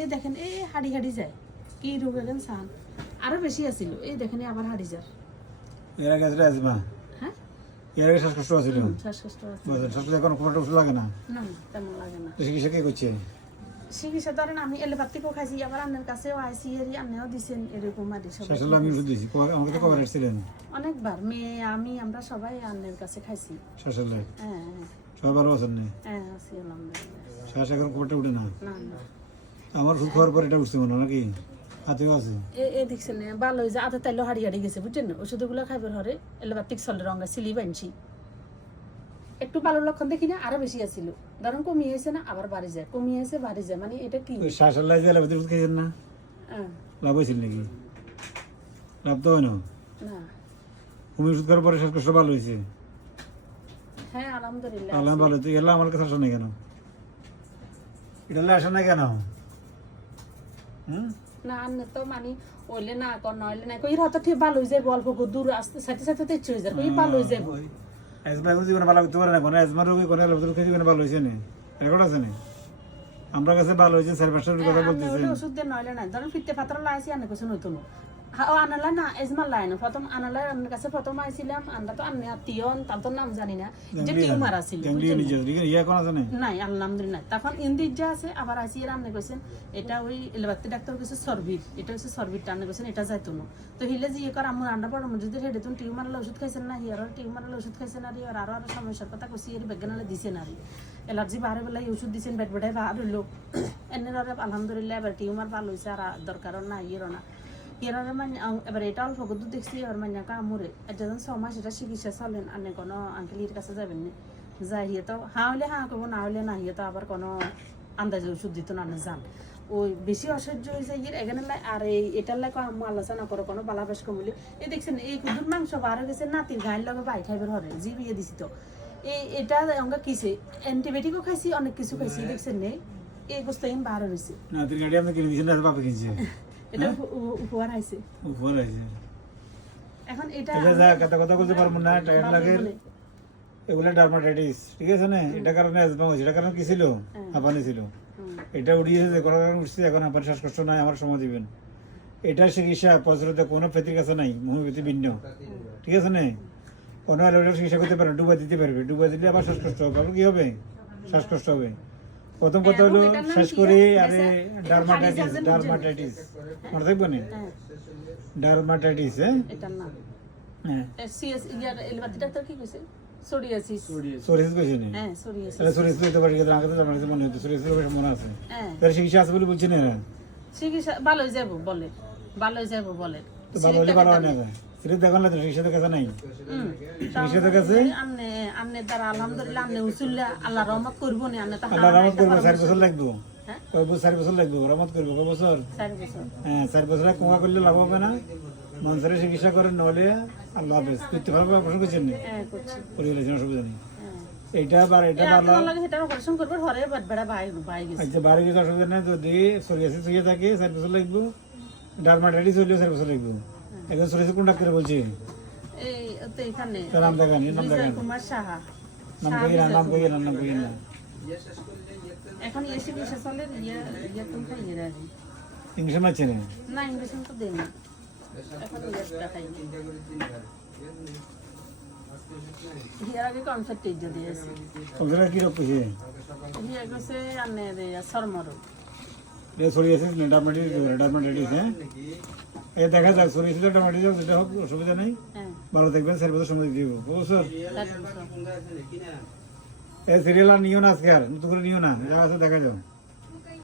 এই দেখেন এই হাড়ি হাড়ি যায় কি রোগ এখন সান আরো বেশি আছিল এই দেখেন আবার হাড়ি যায় এর আগে আছে আজমা হ্যাঁ এর আগে শ্বাসকষ্ট আছিল শ্বাসকষ্ট শ্বাসকষ্ট এখন কোনো ওষুধ লাগে না না তেমন লাগে না চিকিৎসা কে করছে চিকিৎসা ধরেন আমি এলোপ্যাথিকও খাইছি আবার আপনার কাছেও আইসি এরি আপনিও দিছেন এরকম আর শ্বাসের আমি ওষুধ দিয়েছি আমাকে তো কভার আসছিলেন অনেকবার মেয়ে আমি আমরা সবাই আপনার কাছে খাইছি শ্বাসের লাই হ্যাঁ সবাই ভালো আছেন না হ্যাঁ আছি আলহামদুলিল্লাহ শ্বাস এখন কোটা উঠে না না না আমার ওষুধ খাওয়ার পর এটা উঠছে মনে হয় নাকি হাতেও আছে এ দেখছেন ভালো হয়েছে আধা তাইলে হারিয়ে হারিয়ে গেছে বুঝছেন ওষুধগুলো খাইবার হরে এলোপ্যাথিক চলে রঙা সিলি বানছি একটু ভালো লক্ষণ দেখি না আরো বেশি আছিল ধরুন কমিয়েছে না আবার বাড়ি যায় কমিয়েছে বাড়ি যায় মানে এটা কি ওই শ্বাসের লাই যে লাভ ওষুধ খেয়েছেন না লাভ হয়েছিল নাকি লাভ তো হয় না না তুমি ওষুধ খাওয়ার পরে শ্বাসকষ্ট ভালো হয়েছে হ্যাঁ আলহামদুলিল্লাহ আল্লাহ ভালো তুই এলা আমার কাছে আসা নাই কেন এটা আসা নাই কেন না আন্নে তো মানে ওইলে না কর নইলে না কই হয়তো ঠিক ভালো হয়ে যাবে অল্প দূর আসতে সাথে সাথে তো ইচ্ছে হয়ে যাবে কই ভালো হয়ে যাবে এজমা এখন জীবনে ভালো করতে পারে না কোনো এজমার রোগী কোনো ওষুধ খেয়ে জীবনে ভালো হয়েছে না রেকর্ড আছে না আমরা কাছে ভালো হয়েছে 4-5 টার কথা বলতেছেন ওষুধ দিয়ে নইলে না ধরুন ফিরতে পাত্র লাইছি আন্নে কিছু নতুন আনালা না এজমা লাইন প্রথম আনালা আপনার কাছে প্রথম আইছিলাম আমরা তো আন্নে আত্মীয়ন তার তো নাম জানি না যে টিউমার আছিল ইয়া কোন আছে না নাই আলহামদুলিল্লাহ তখন ইন্দির যা আছে আবার আইসি এর আন্নে কইছেন এটা ওই এলোপ্যাথি ডাক্তার কইছে সরবির এটা হচ্ছে সরবির টান্নে কইছেন এটা যাইতো না তো হিলে যে কর আমার আন্ডা বড় যদি হেডে তুমি টিউমারের ওষুধ খাইছেন না হিয়ার টিউমারের ওষুধ খাইছেন আর আর আরো সমস্যার কথা কইছি এর বিজ্ঞানালে দিছেন আর অ্যালার্জি বাড়ে বেলায় ওষুধ দিছেন বেড বেডায় বার হইলো এনে আলহামদুলিল্লাহ এবার টিউমার ভালো হইছে আর দরকারও না ইয়েরও না এরারে মানে এবার এটা অল্প কত দেখছি আর মানে কামড়ে যখন 6 মাস এটা চিকিৎসা চলেন আনে কোনো আঙ্কেলির কাছে যাবেন না যাই হিয়ে তো হ্যাঁ হলে হ্যাঁ করবো না হলে না হিয়ে তো আবার কোনো আন্দাজে ওষুধ দিত না যান ওই বেশি অসহ্য হয়েছে ইয়ের এখানে আর এই এটার লাগে আলোচনা করো কোনো বালাবাস কমলি এই দেখছেন এই কুদুর মাংস বার হয়ে গেছে নাতির গায়ের লগে বাই খাইবার হরে জি বিয়ে দিছি তো এটা আমরা কিসে অ্যান্টিবায়োটিকও খাইছি অনেক কিছু খাইছি দেখছেন নেই এই গোস্তাইন বার হয়েছে নাতির গাড়ি আপনি কিনে দিয়েছেন না বাবা কিনছে এটা উপহার আইছে উপহার আছে এখন এটা যা কথা বলতে পারবো না টায়ার লাগে এগুলা ডার্মাটাইটিস ঠিক আছে না এটা কারণে অ্যাজমা হয়েছে এটা কারণ কি ছিল হাঁপানি ছিল এটা উড়িয়েছে যে কোনো কারণে উঠছে এখন হাঁপানি শ্বাসকষ্ট নাই আমার সময় দিবেন এটা চিকিৎসা প্রচলিত কোনো পেতির কাছে নাই হোমিওপ্যাথি ভিন্ন ঠিক আছে না কোনো অ্যালোপ্যাথি চিকিৎসা করতে পারে ডুবা দিতে পারবে ডুবা দিলে আবার শ্বাসকষ্ট হবে আবার কি হবে শ্বাসকষ্ট হবে প্রথম কথা হলো শেষ করে আরে ডার্মাটাইটিস মনে থাকবে না ডার্মাটাইটিস এটার নাম হ্যাঁ সিএস ইয়ার এলোপ্যাথি ডাক্তার কি কইছে সোরিয়াসিস সোরিয়াসিস কইছে না হ্যাঁ সোরিয়াসিস তাহলে সোরিয়াসিস হতে পারে কিন্তু আগে তো জানা মনে হতো সোরিয়াসিস বেশ মনে আছে হ্যাঁ তার চিকিৎসা আছে বলে বলছেন না চিকিৎসা ভালো হয়ে যাবো বলে ভালো হয়ে যাবো বলে তো ভালো হলে ভালো হয় না সেটা দেখুন না চিকিৎসা কাছে নাই চিকিৎসা কাছে আমনে আমনে দ্বারা আলহামদুলিল্লাহ আমনে উসুল্লাহ আল্লাহ রহমত করবো না আমনে আল্লাহ রহমত করবে 4 বছর লাগবে কয় বছর 4 বছর লাগবে রহমত করবে কয় বছর 4 বছর হ্যাঁ 4 বছর কোয়া করলে লাভ হবে না মানুষের চিকিৎসা করেন নহলে আল্লাহ হাফেজ করতে পারবে প্রশ্ন করছেন না হ্যাঁ করছি পরিবেশন অসুবিধা নেই এটা ভালো লাগে এটা অপারেশন করবে ঘরে বেড়া ভাই গেছে আচ্ছা বাড়ি গেছে অসুবিধা নেই যদি সোরিয়াসিস হয়ে থাকে 4 বছর লাগবে ডার্মাটাইটিস হলেও 4 বছর লাগবে এখন সোরিয়াসিস কোন ডাক্তার বলছে এই তো এখানে নাম দেখান বিজয় কুমার সাহা নাম কই না এখন এসে বেশি চলে ইয়ে তো খাইয়ে রাখি ইংলিশ মারছে না না ইংলিশ তো দেই না এখন ইয়ে খাই হিয়ার আগে কনসেপ্ট এই যদি আছে ওদের কি রোগ কইছে হিয়া কইছে আনে রে সরমরো রে সোরিয়াসিস না ডার্মাটাইটিস হ্যাঁ এই দেখা যাক সোরিয়াসিস ডার্মাটাইটিস যেটা হোক অসুবিধা নেই ভালো দেখবেন 4 বছর সময় দিব বছর এই সিরিয়াল আর নিও না আজকে আর নতুন করে নিও না যা আছে দেখা যাও